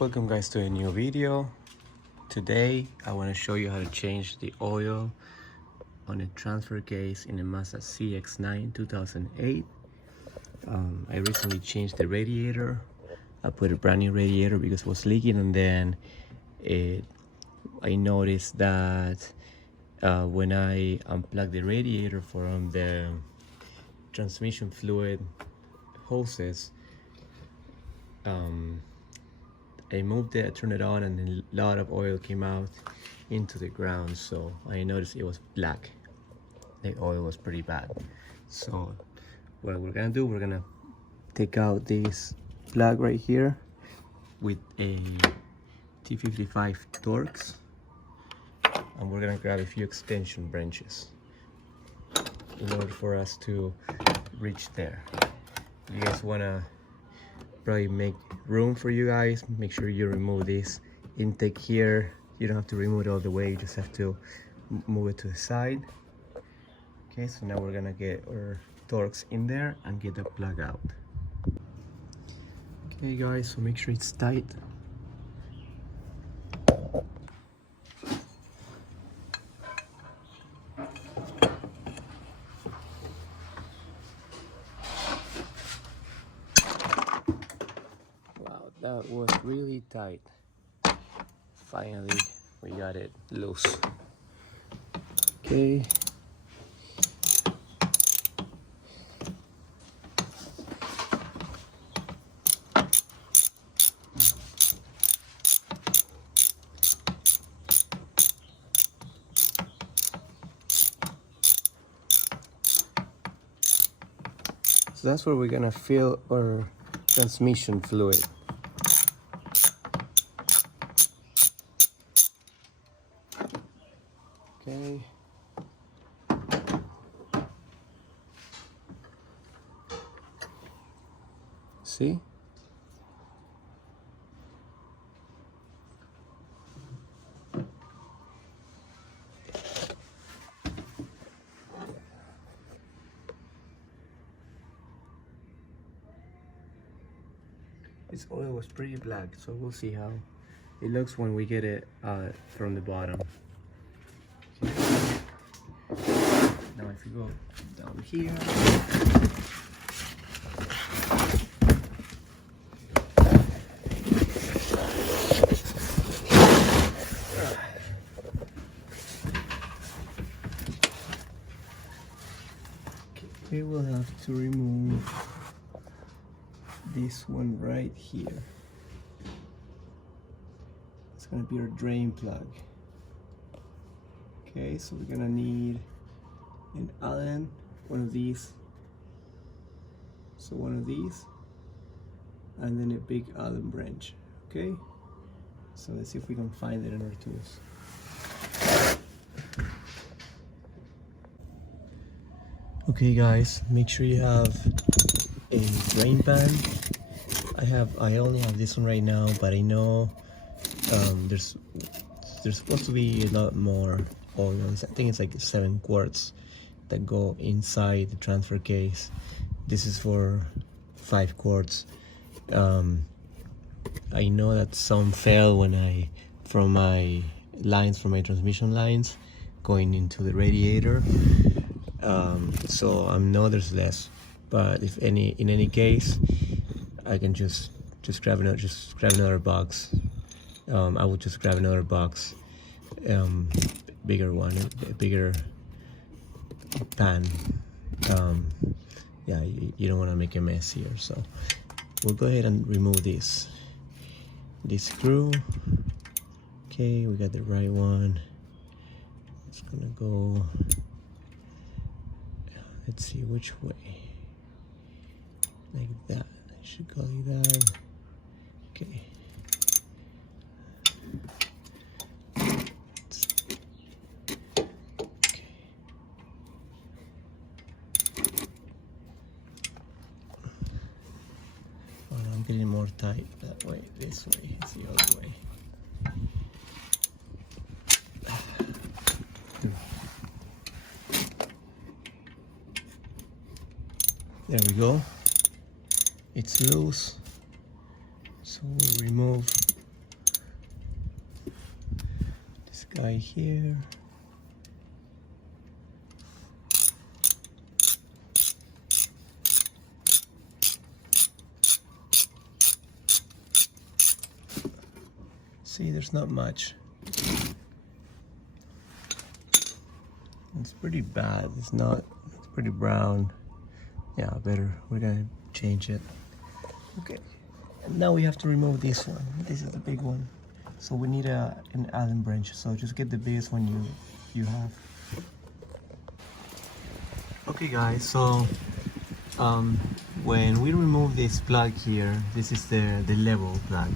Welcome guys to a new video. Today I want to show you how to change the oil on a transfer case in a Mazda CX-9 2008. I recently changed the radiator. I put a brand new radiator because it was leaking, and then I noticed that when I unplugged the radiator from the transmission fluid hoses, I moved it, I turned it on, and a lot of oil came out into the ground. So I noticed it was black. The oil was pretty bad. So what we're gonna do, we're gonna take out this plug right here with a T55 Torx, and we're gonna grab a few extension branches in order for us to reach there. If you guys wanna probably make room for you guys, make sure you remove this intake here. You don't have to remove it all the way, you just have to move it to the side. Okay, so now we're gonna get our Torx in there and get the plug out. Okay guys, so make sure it's tight. That was really tight. Finally, we got it loose. Okay. So that's where we're gonna fill our transmission fluid. Okay. See? This oil was pretty black, so we'll see how it looks when we get it from the bottom. Now if you go down here, we will have to remove this one right here. It's gonna be our drain plug. Okay, so we're gonna need an Allen, one of these, so one of these, and then a big Allen wrench. Okay, so let's see if we can find it in our tools. Okay guys, make sure you have a drain pan. I only have this one right now, but I know there's supposed to be a lot more oil. I think it's like 7 quarts that go inside the transfer case. This is for 5 quarts. I know that some fell when from my transmission lines going into the radiator. So I know there's less, but in any case, I can just grab another box. I would just grab another box, bigger one, a bigger pan. Yeah, you don't want to make a mess here, so we'll go ahead and remove this screw. Okay, we got the right one. It's gonna go, let's see which way, like that. I should go like that. Okay. I'm getting more tight that way. This way, it's the other way. There we go. It's loose, so we'll remove guy here. See, there's not much. It's pretty bad. It's pretty brown. Yeah, better. We're gonna change it. Okay. And now we have to remove this one. This is the big one. So we need an Allen wrench. So just get the biggest one you have. Okay, guys. So when we remove this plug here, this is the level plug.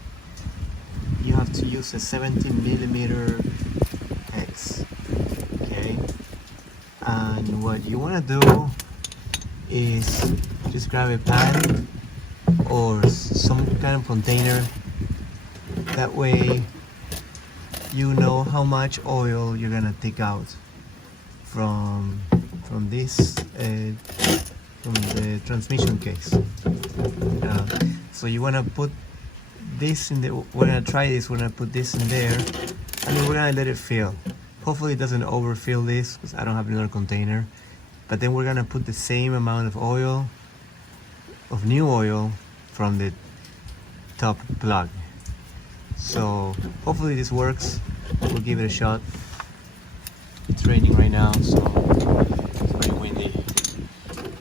You have to use a 17mm hex. Okay. And what you want to do is just grab a pan or some kind of container. That way you know how much oil you're gonna take out from this from the transmission case. So you wanna put this in the, we're gonna try this, we're gonna put this in there and then we're gonna let it fill. Hopefully it doesn't overfill this because I don't have another container. But then we're gonna put the same amount of oil, of new oil, from the top plug. So hopefully this works. We'll give it a shot. It's raining right now, so it's pretty windy.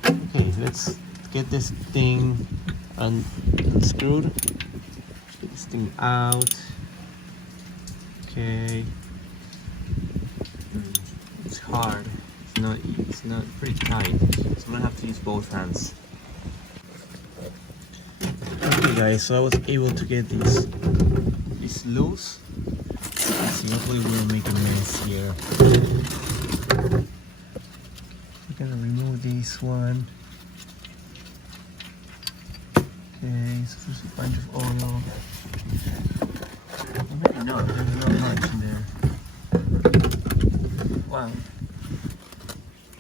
Okay, let's get this thing unscrewed. Get this thing out. Okay. It's hard. It's not pretty tight, so I'm gonna have to use both hands. Okay, guys, so I was able to get this loose. Let's see, hopefully we'll make a mess here. We're gonna remove this one. Okay, so there's a bunch of oil. Well, maybe not, there's not much in there. Wow.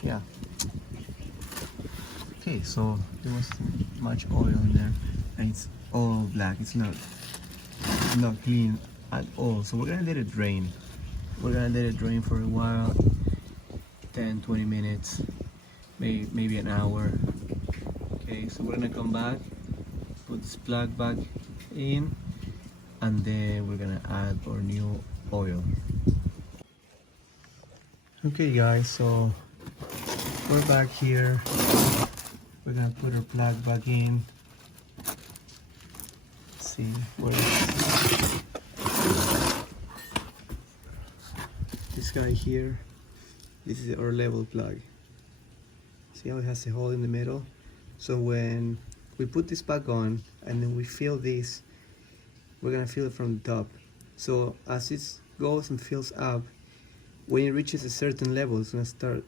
Yeah. Okay, so there was much oil in there, and it's all black. It's not clean at all. So we're gonna let it drain. We're gonna let it drain for a while, 10-20 minutes, maybe an hour. Okay, so we're gonna come back, put this plug back in, and then we're gonna add our new oil. Okay, guys, so we're back here. We're gonna put our plug back in. Let's see where this guy here. This is our level plug. See how it has a hole in the middle? So when we put this back on and then we fill this, we're gonna fill it from the top. So as it goes and fills up, when it reaches a certain level, it's gonna start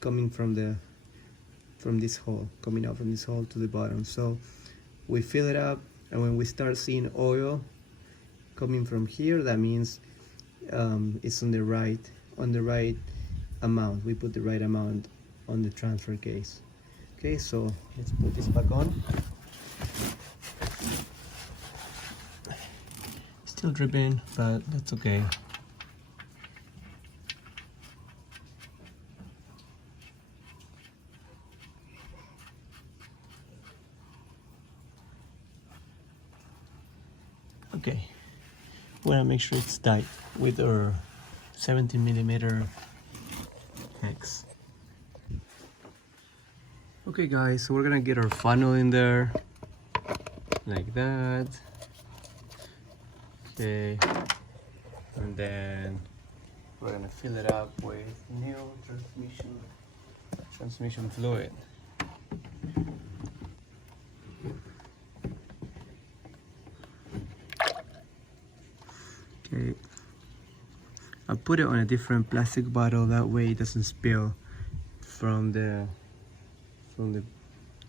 coming from this hole, coming out from this hole to the bottom. So we fill it up, and when we start seeing oil coming from here, that means it's on the right amount. We put the right amount on the transfer case. Okay, so let's put this back on. Still dripping, but that's okay. Okay, we're gonna make sure it's tight with our 17mm hex. Okay, guys, so we're gonna get our funnel in there like that. Okay, and then we're gonna fill it up with new transmission fluid. Okay, I'll put it on a different plastic bottle, that way it doesn't spill from the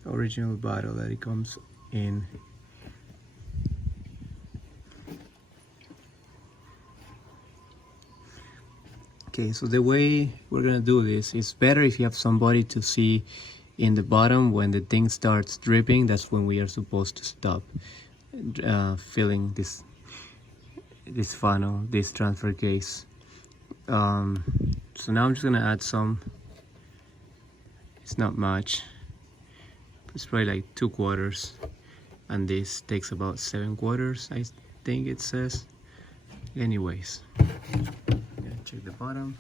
original bottle that it comes in. Okay, so the way we're gonna do this is better if you have somebody to see in the bottom when the thing starts dripping. That's when we are supposed to stop filling this funnel, this transfer case. So now I'm just gonna add some. It's not much. It's probably like 2 quarters, and this takes about 7 quarters, I think it says. Anyways, gonna check the bottom.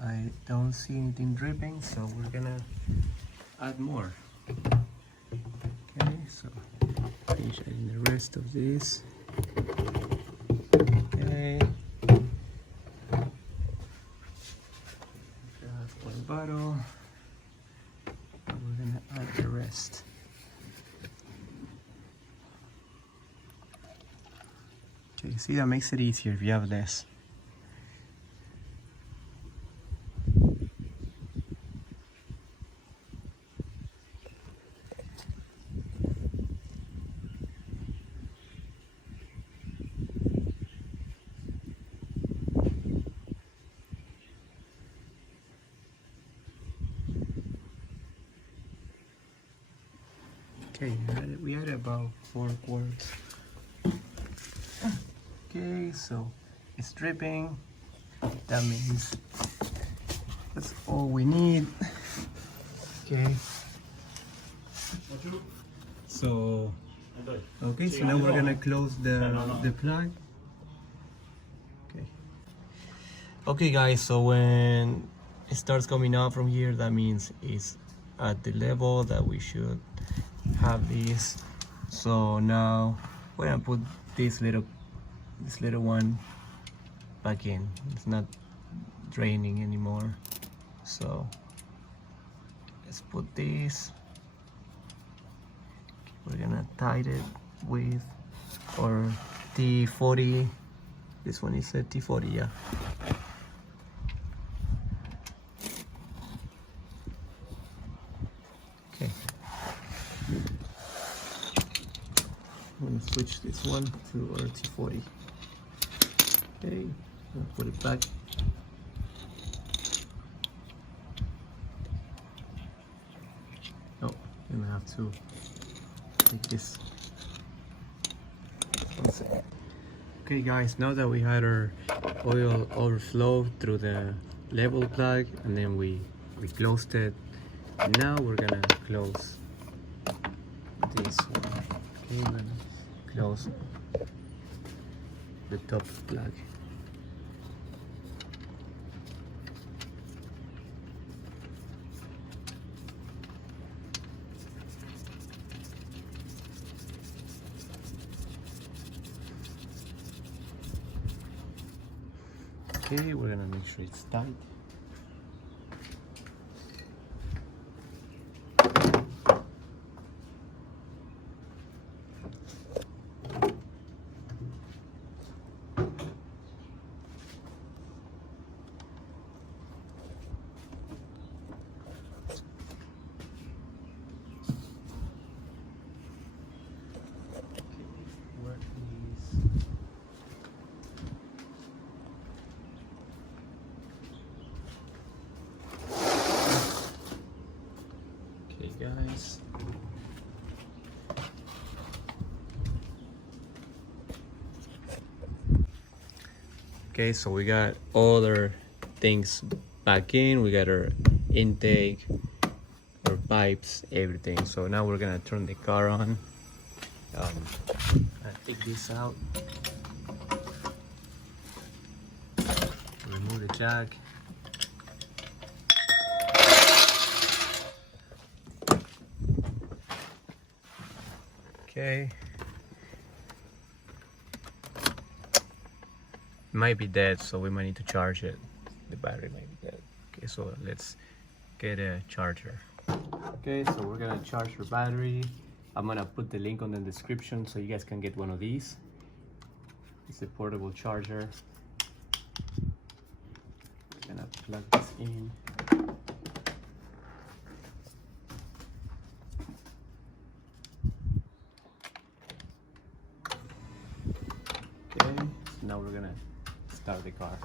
I don't see anything dripping, so we're gonna add more. Okay, so finish adding the rest of this. Okay. Grab one bottle. And we're gonna add the rest. Okay, see, that makes it easier if you have less. Okay, we added about 4 quarts. Okay, so it's dripping. That means that's all we need. Okay. So now we're gonna close the plug. Okay guys, so when it starts coming out from here, that means it's at the level that we should have this. So now we're gonna put this little one back in. It's not draining anymore, so let's put this. We're gonna tie it with our T40. This one is a T40, yeah. Okay, I'm gonna switch this one to our T40. Okay, I'll put it back. Oh, I'm gonna have to take this. One second. Okay guys, now that we had our oil overflow through the level plug and then we closed it, now we're gonna close this one. Okay, we're gonna close the top plug. Okay, we're gonna make sure it's tight. Guys, okay, so we got all our things back in. We got our intake, our pipes, everything. So now we're gonna turn the car on. I take this out, remove the jack. Okay, it might be dead, so we might need to charge it. The battery might be dead. Okay, so let's get a charger. Okay, so we're gonna charge our battery. I'm gonna put the link on the description so you guys can get one of these. It's a portable charger. We're gonna plug this in. Okay, so now we're gonna start the car.